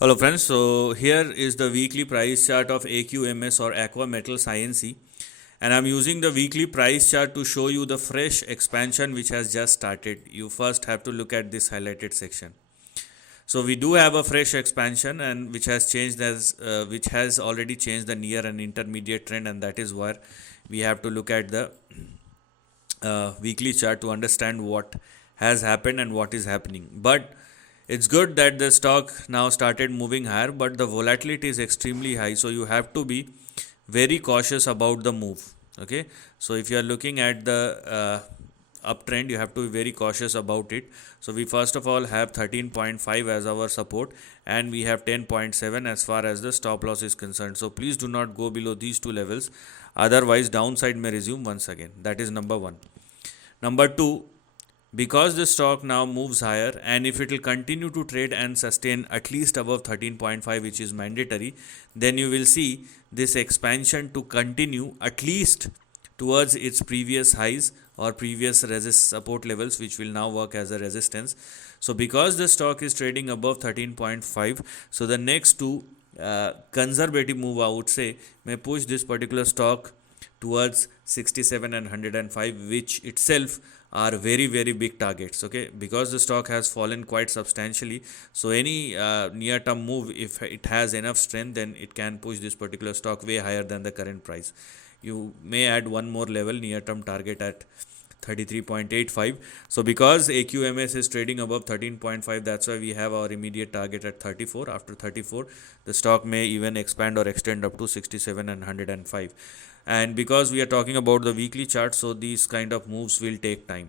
Hello friends, so here is the weekly price chart of AQMS or Aqua Metals INC, and I'm using the weekly price chart to show you the fresh expansion which has just started. You first have to look at this highlighted section. So we do have a fresh expansion and which has already changed the near and intermediate trend, and that is where we have to look at the weekly chart to understand what has happened and what is happening. But it's good that the stock now started moving higher, but the volatility is extremely high, so you have to be very cautious about the move. Okay, so if you are looking at the uptrend, you have to be very cautious about it. So we first of all have 13.5 as our support, and we have 10.7 as far as the stop loss is concerned. So please do not go below these two levels, otherwise downside may resume once again. That is number one. Number two, because the stock now moves higher, and if it will continue to trade and sustain at least above 13.5, which is mandatory, then you will see this expansion to continue at least towards its previous highs or previous support levels, which will now work as a resistance. So because the stock is trading above 13.5, so the next two conservative move, I would say, may push this particular stock towards 67 and 105, which itself are very big targets. Okay, because the stock has fallen quite substantially, so any near term move, if it has enough strength, then it can push this particular stock way higher than the current price. You may add one more level, near term target at 33.85. so because AQMS is trading above 13.5, that's why we have our immediate target at 34. After 34, the stock may even expand or extend up to 67 and 105. And because we are talking about the weekly chart, so these kind of moves will take time.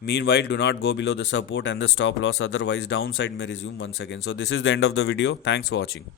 Meanwhile, do not go below the support and the stop loss, otherwise downside may resume once again. So this is the end of the video. Thanks for watching.